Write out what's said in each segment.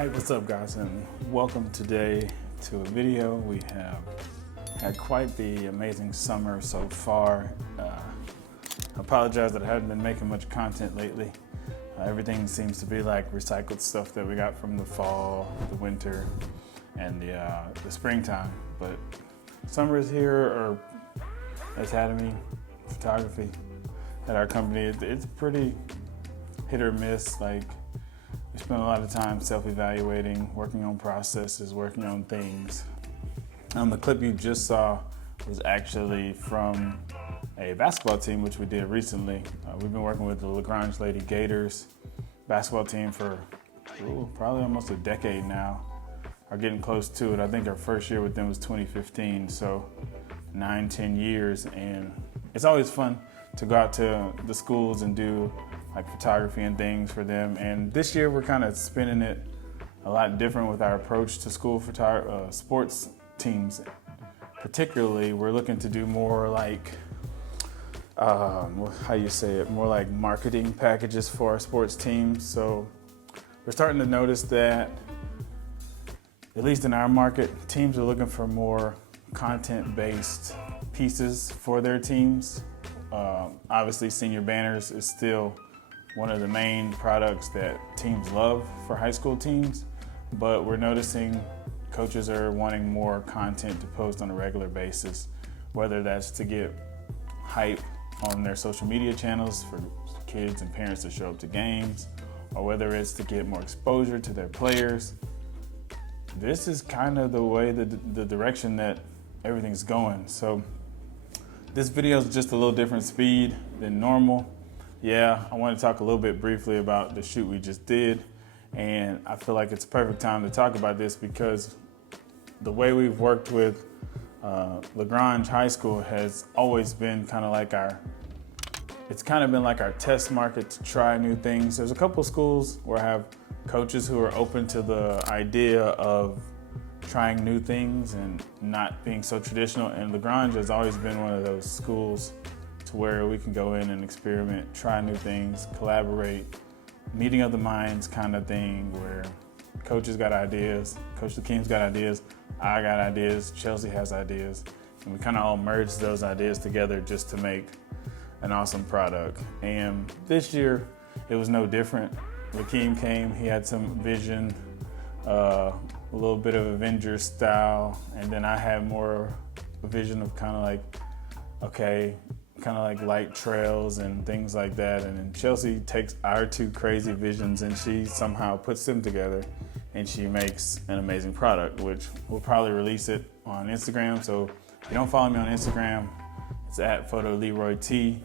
Hey, what's up guys, and welcome today to a video. We have had quite the amazing summer so far. I apologize that I haven't been making much content lately. Everything seems to be like recycled stuff that we got from the fall, the winter, and the springtime. But summer is here, or Academy Photography at our company. It's pretty hit or miss. Like, we spend a lot of time self-evaluating, working on processes, working on things. The clip you just saw was actually from a basketball team, which we did recently. We've been working with the LaGrange Lady Gators basketball team for probably almost a decade now, or getting close to it. I think our first year with them was 2015, so 9-10 years. And it's always fun to go out to the schools and do like photography and things for them. And this year we're kind of spinning it a lot different with our approach to school sports teams. Particularly, we're looking to do more like, more like marketing packages for our sports teams. So we're starting to notice that, at least in our market, teams are looking for more content-based pieces for their teams. Obviously, senior banners is still one of the main products that teams love for high school teams, but we're noticing coaches are wanting more content to post on a regular basis, whether that's to get hype on their social media channels for kids and parents to show up to games, or whether it's to get more exposure to their players. This is kind of the way, the direction that everything's going. So this video is just a little different speed than normal. Yeah, I want to talk a little bit briefly about the shoot we just did, and I feel like it's a perfect time to talk about this because the way we've worked with LaGrange High School has always been kind of like our test market to try new things. There's a couple schools where I have coaches who are open to the idea of trying new things and not being so traditional, and LaGrange has always been one of those schools to where we can go in and experiment, try new things, collaborate, meeting of the minds kind of thing, where coaches got ideas, Coach Lakeem's got ideas, I got ideas, Chelsea has ideas, and we kind of all merge those ideas together just to make an awesome product. And this year, it was no different. Lakeem came, he had some vision, a little bit of Avengers style, and then I had more a vision of kind of like light trails and things like that. And then Chelsea takes our two crazy visions and she somehow puts them together and she makes an amazing product, which we'll probably release it on Instagram. So if you don't follow me on Instagram, it's at PhotoLeroyT.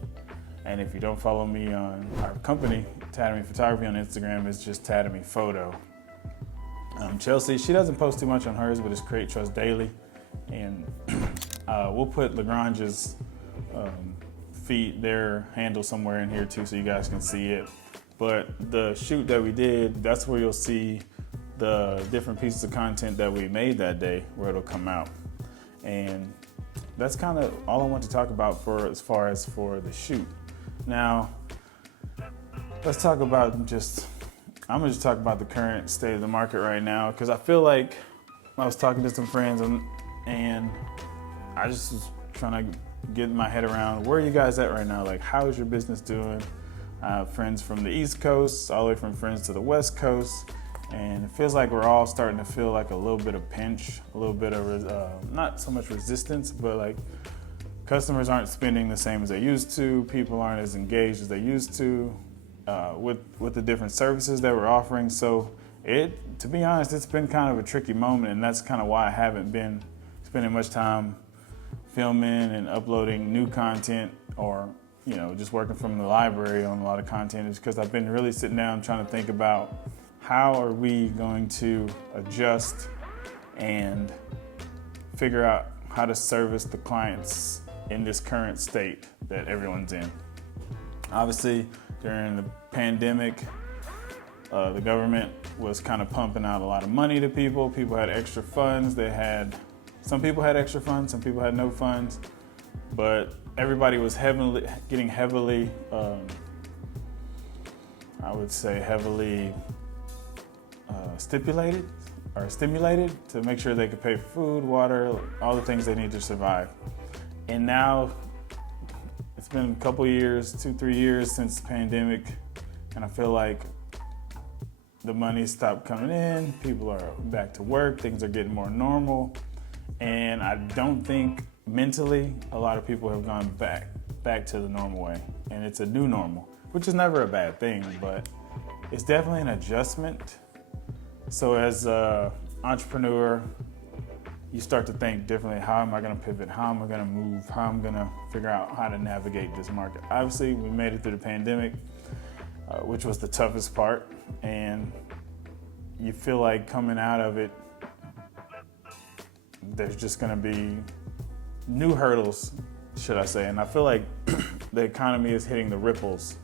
And if you don't follow me on our company, Academy Photography, on Instagram, it's just Academy Photo. Chelsea, she doesn't post too much on hers, but it's Create Trust Daily. And we'll put LaGrange's their handle somewhere in here too, so you guys can see it. But the shoot that we did, that's where you'll see the different pieces of content that we made that day, where it'll come out. And that's kind of all I want to talk about as far as for the shoot. Now, let's talk about I'm gonna just talk about the current state of the market right now, because I feel like I was talking to some friends and I just was trying to get my head around, where are you guys at right now? Like, how is your business doing? Friends from the East Coast, all the way from friends to the West Coast. And it feels like we're all starting to feel like a little bit of pinch, a little bit of, not so much resistance, but like customers aren't spending the same as they used to. People aren't as engaged as they used to with the different services that we're offering. So to be honest, it's been kind of a tricky moment, and that's kind of why I haven't been spending much time filming and uploading new content, or just working from the library on a lot of content, is because I've been really sitting down trying to think about how are we going to adjust and figure out how to service the clients in this current state that everyone's in. Obviously, during the pandemic, the government was kind of pumping out a lot of money to people. People had extra funds. Some people had extra funds, some people had no funds, but everybody was getting heavily stimulated to make sure they could pay for food, water, all the things they need to survive. And now it's been a couple years, 2-3 years since the pandemic, and I feel like the money stopped coming in, people are back to work, things are getting more normal, and I don't think mentally a lot of people have gone back to the normal way. And it's a new normal, which is never a bad thing, but it's definitely an adjustment. So as an entrepreneur, you start to think differently. How am I gonna pivot? How am I gonna move? How am I gonna figure out how to navigate this market? Obviously, we made it through the pandemic, which was the toughest part. And you feel like coming out of it, there's just gonna be new hurdles, should I say. And I feel like the economy is hitting the ripples.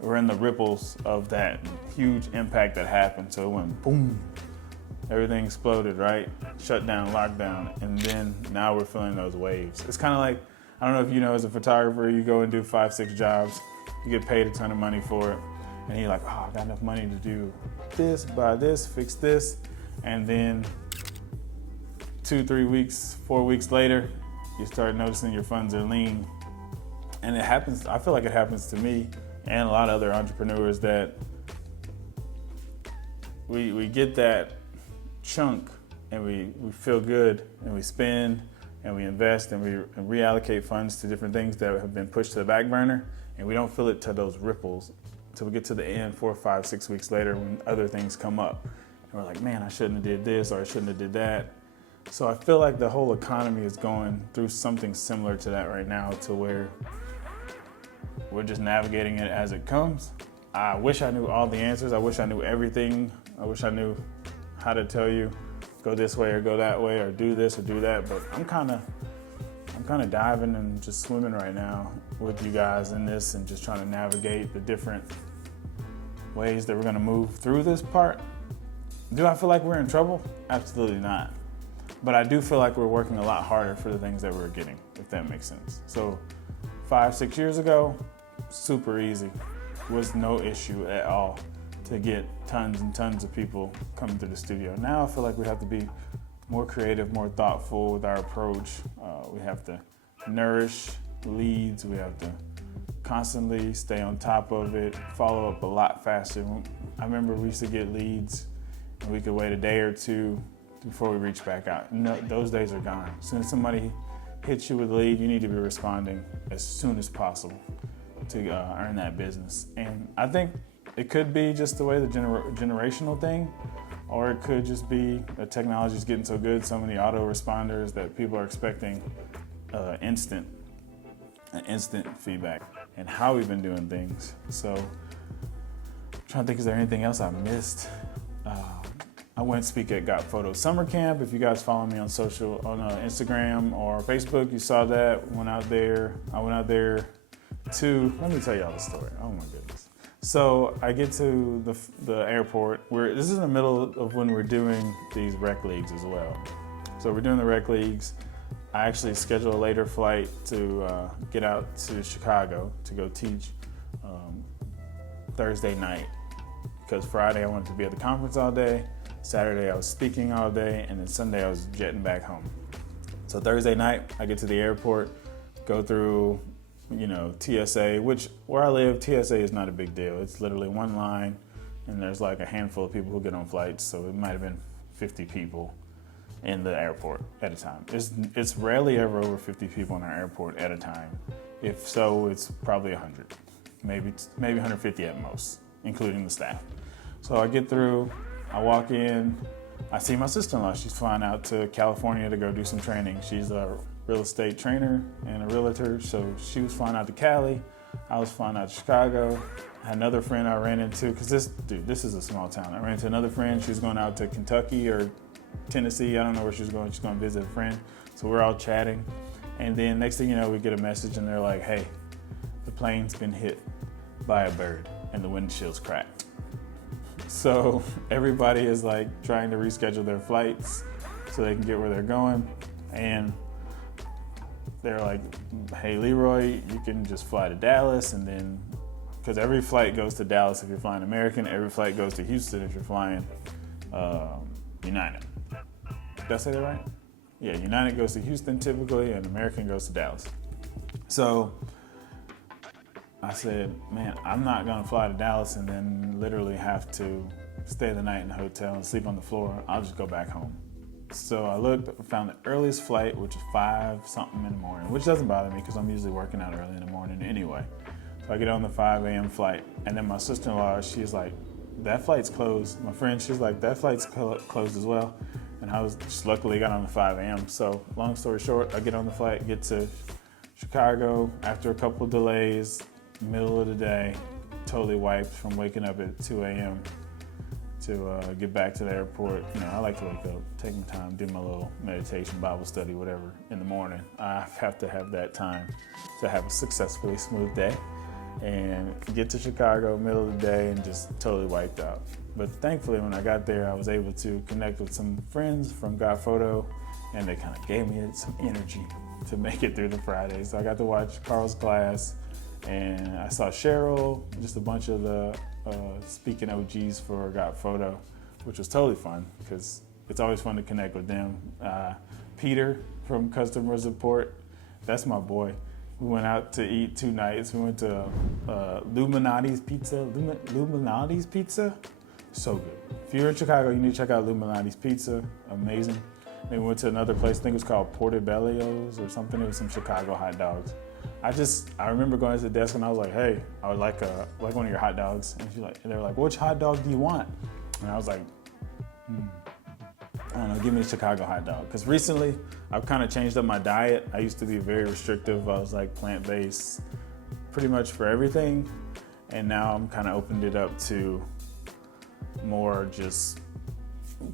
We're in the ripples of that huge impact that happened. So it went boom, everything exploded, right? Shut down, lockdown, and then now we're feeling those waves. It's kind of like, I don't know if you know, as a photographer, you go and do 5-6 jobs, you get paid a ton of money for it, and you're like, oh, I got enough money to do this, buy this, fix this, and then 2-3 weeks, 4 weeks later, you start noticing your funds are lean. And it happens, I feel like it happens to me and a lot of other entrepreneurs, that we get that chunk and we feel good and we spend and we invest and we reallocate funds to different things that have been pushed to the back burner, and we don't feel it to those ripples until we get to the end 4, 5, 6 weeks later when other things come up. And we're like, man, I shouldn't have did this or I shouldn't have did that. So I feel like the whole economy is going through something similar to that right now, to where we're just navigating it as it comes. I wish I knew all the answers. I wish I knew everything. I wish I knew how to tell you, go this way or go that way or do this or do that. But I'm kind of diving and just swimming right now with you guys in this and just trying to navigate the different ways that we're going to move through this part. Do I feel like we're in trouble? Absolutely not. But I do feel like we're working a lot harder for the things that we're getting, if that makes sense. So 5-6 years ago, super easy. Was no issue at all to get tons and tons of people coming through the studio. Now I feel like we have to be more creative, more thoughtful with our approach. We have to nourish leads. We have to constantly stay on top of it, follow up a lot faster. I remember we used to get leads and we could wait a day or two before we reach back out. No, those days are gone. As soon as somebody hits you with a lead, you need to be responding as soon as possible to earn that business. And I think it could be just the way the generational thing, or it could just be that technology is getting so good, so many autoresponders, that people are expecting instant feedback and how we've been doing things. So I'm trying to think, is there anything else I missed? I went to speak at Gotphoto summer camp. If you guys follow me on Instagram or Facebook, you saw that. I went out there to, let me tell y'all the story. Oh my goodness. So I get to the airport. This is in the middle of when we're doing these rec leagues as well. So we're doing the rec leagues. I actually scheduled a later flight to get out to Chicago to go teach Thursday night, because Friday I wanted to be at the conference all day. Saturday I was speaking all day, and then Sunday I was jetting back home. So Thursday night I get to the airport, go through TSA, which where I live, TSA is not a big deal. It's literally one line, and there's like a handful of people who get on flights, so it might have been 50 people in the airport at a time. It's rarely ever over 50 people in our airport at a time. If so, it's probably 100, maybe 150 at most, including the staff. So I get through, I walk in, I see my sister-in-law. She's flying out to California to go do some training. She's a real estate trainer and a realtor, so she was flying out to Cali. I was flying out to Chicago. I had another friend I ran into, because this is a small town. I ran into another friend. She was going out to Kentucky or Tennessee. I don't know where she was going. She's going to visit a friend. So we're all chatting. And then next thing you know, we get a message and they're like, hey, the plane's been hit by a bird and the windshield's cracked. So everybody is like trying to reschedule their flights so they can get where they're going. And they're like, hey, Leroy, you can just fly to Dallas, and then, because every flight goes to Dallas if you're flying American, every flight goes to Houston if you're flying United. Did I say that right? Yeah, United goes to Houston typically, and American goes to Dallas. So I said, man, I'm not gonna fly to Dallas and then literally have to stay the night in the hotel and sleep on the floor. I'll just go back home. So I looked, found the earliest flight, which is 5-something in the morning, which doesn't bother me because I'm usually working out early in the morning anyway. So I get on the 5 a.m. flight, and then my sister-in-law, she's like, that flight's closed. My friend, she's like, that flight's closed as well. And I was just luckily got on the 5 a.m. So long story short, I get on the flight, get to Chicago after a couple delays, middle of the day, totally wiped from waking up at 2 a.m. to get back to the airport. You know, I like to wake up, take my time, do my little meditation, Bible study, whatever in the morning. I have to have that time to have a successfully smooth day and get to Chicago middle of the day and just totally wiped out. But thankfully when I got there, I was able to connect with some friends from Gotphoto, and they kind of gave me some energy to make it through the Friday. So I got to watch Carl's class, and I saw Cheryl, just a bunch of the speaking OGs for Gotphoto, which was totally fun because it's always fun to connect with them. Peter from customer support, that's my boy. We went out to eat 2 nights. We went to Illuminati's Pizza. So good. If you're in Chicago, you need to check out Illuminati's Pizza. Amazing. Then we went to another place, I think it was called Portobello's or something. It was some Chicago hot dogs. I remember going to the desk and I was like, hey, I would like one of your hot dogs. And they were like, which hot dog do you want? And I was like, I don't know, give me a Chicago hot dog. Because recently, I've kind of changed up my diet. I used to be very restrictive. I was like plant-based pretty much for everything. And now I'm kind of opened it up to more just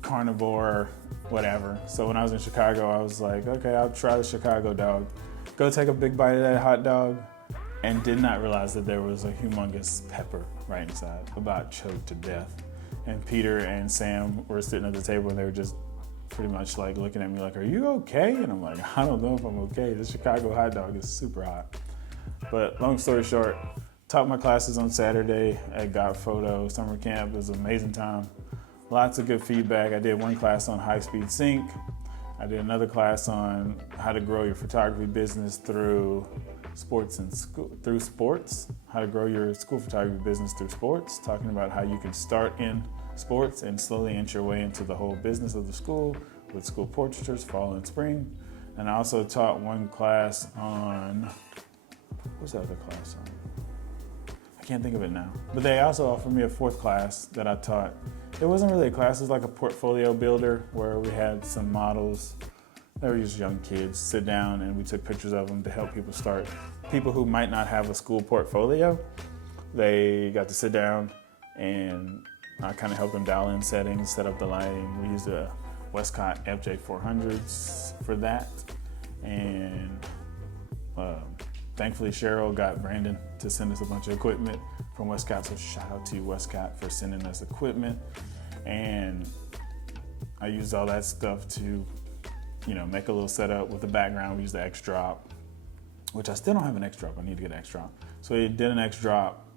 carnivore, whatever. So when I was in Chicago, I was like, okay, I'll try the Chicago dog. Go take a big bite of that hot dog, and did not realize that there was a humongous pepper right inside. About choked to death. And Peter and Sam were sitting at the table, and they were just pretty much like looking at me like, are you okay? And I'm like, I don't know if I'm okay. The Chicago hot dog is super hot. But long story short, taught my classes on Saturday at Gotphoto summer camp. It was an amazing time. Lots of good feedback. I did one class on high-speed sync. I did another class on how to grow your photography business through sports, how to grow your school photography business through sports, talking about how you can start in sports and slowly inch your way into the whole business of the school with school portraitures, fall and spring. And I also taught one class on, what was the other class on? I can't think of it now. But they also offered me a 4th class that I taught. It wasn't really a class, it was like a portfolio builder where we had some models. They were just young kids, sit down and we took pictures of them to help people start. People who might not have a school portfolio, they got to sit down and I kind of helped them dial in settings, set up the lighting. We used a Westcott FJ 400s for that. And thankfully Cheryl got Brandon to send us a bunch of equipment from Westcott. So shout out to Westcott for sending us equipment. And I used all that stuff to, make a little setup with the background. We used the X-Drop, which I still don't have an X-Drop. I need to get an X-Drop. So we did an X-Drop,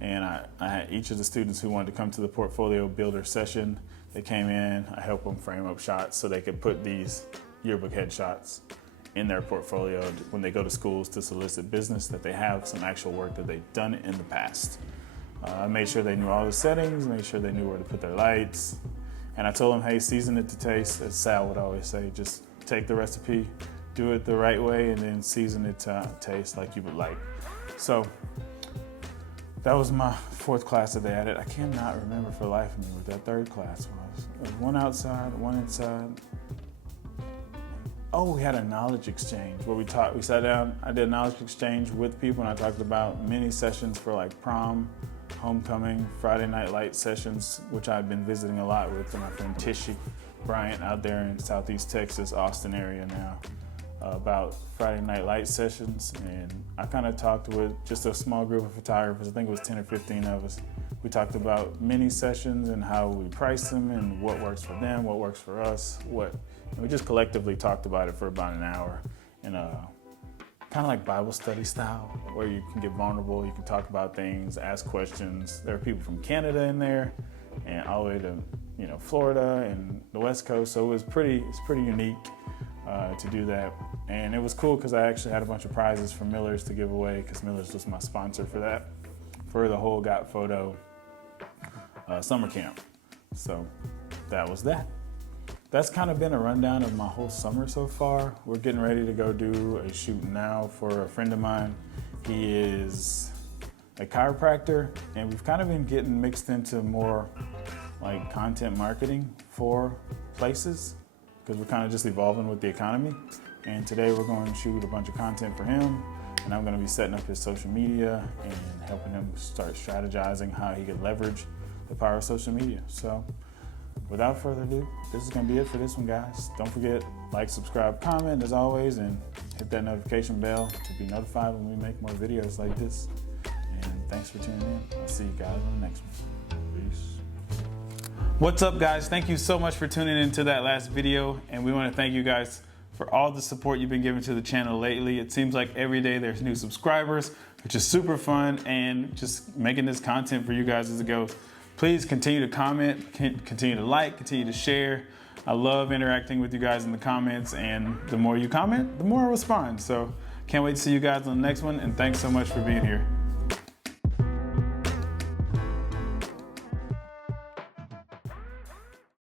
and I had each of the students who wanted to come to the portfolio builder session. They came in, I helped them frame up shots so they could put these yearbook headshots in their portfolio when they go to schools to solicit business, that they have some actual work that they've done in the past. I made sure they knew all the settings, made sure they knew where to put their lights. And I told them, hey, season it to taste. As Sal would always say, just take the recipe, do it the right way, and then season it to taste like you would like. So that was my 4th class that they added. I cannot remember for the life of me what that 3rd class was. It was one outside, one inside. Oh, we had a knowledge exchange where we sat down, I did a knowledge exchange with people, and I talked about mini sessions for like prom, homecoming, Friday night light sessions, which I've been visiting a lot with my friend Tishy Bryant out there in Southeast Texas, Austin area now, about Friday night light sessions. And I kind of talked with just a small group of photographers. I think it was 10 or 15 of us. We talked about mini sessions and how we price them and what works for them, what works for us, and we just collectively talked about it for about an hour in a kind of like Bible study style, where you can get vulnerable, you can talk about things, ask questions. There are people from Canada in there and all the way to you know, Florida and the West Coast. So it's pretty unique to do that. And it was cool because I actually had a bunch of prizes from Miller's to give away, because Miller's was my sponsor for that, for the whole Gotphoto summer camp. So that was that. That's kind of been a rundown of my whole summer so far. We're getting ready to go do a shoot now for a friend of mine. He is a chiropractor, and we've kind of been getting mixed into more like content marketing for places, because we're kind of just evolving with the economy. And today we're going to shoot a bunch of content for him, and I'm going to be setting up his social media and helping him start strategizing how he could leverage the power of social media. So without further ado, this is going to be it for this one, guys. Don't forget, like, subscribe, comment as always, and hit that notification bell to be notified when we make more videos like this. And thanks for tuning in. I'll see you guys on the next one. Peace. What's up, guys? Thank you so much for tuning into that last video, and we want to thank you guys for all the support you've been giving to the channel lately. It seems like every day there's new subscribers, which is super fun, and just making this content for you guys as it goes. Please continue to comment, continue to like, continue to share. I love interacting with you guys in the comments, and the more you comment, the more I respond. So can't wait to see you guys on the next one, and thanks so much for being here.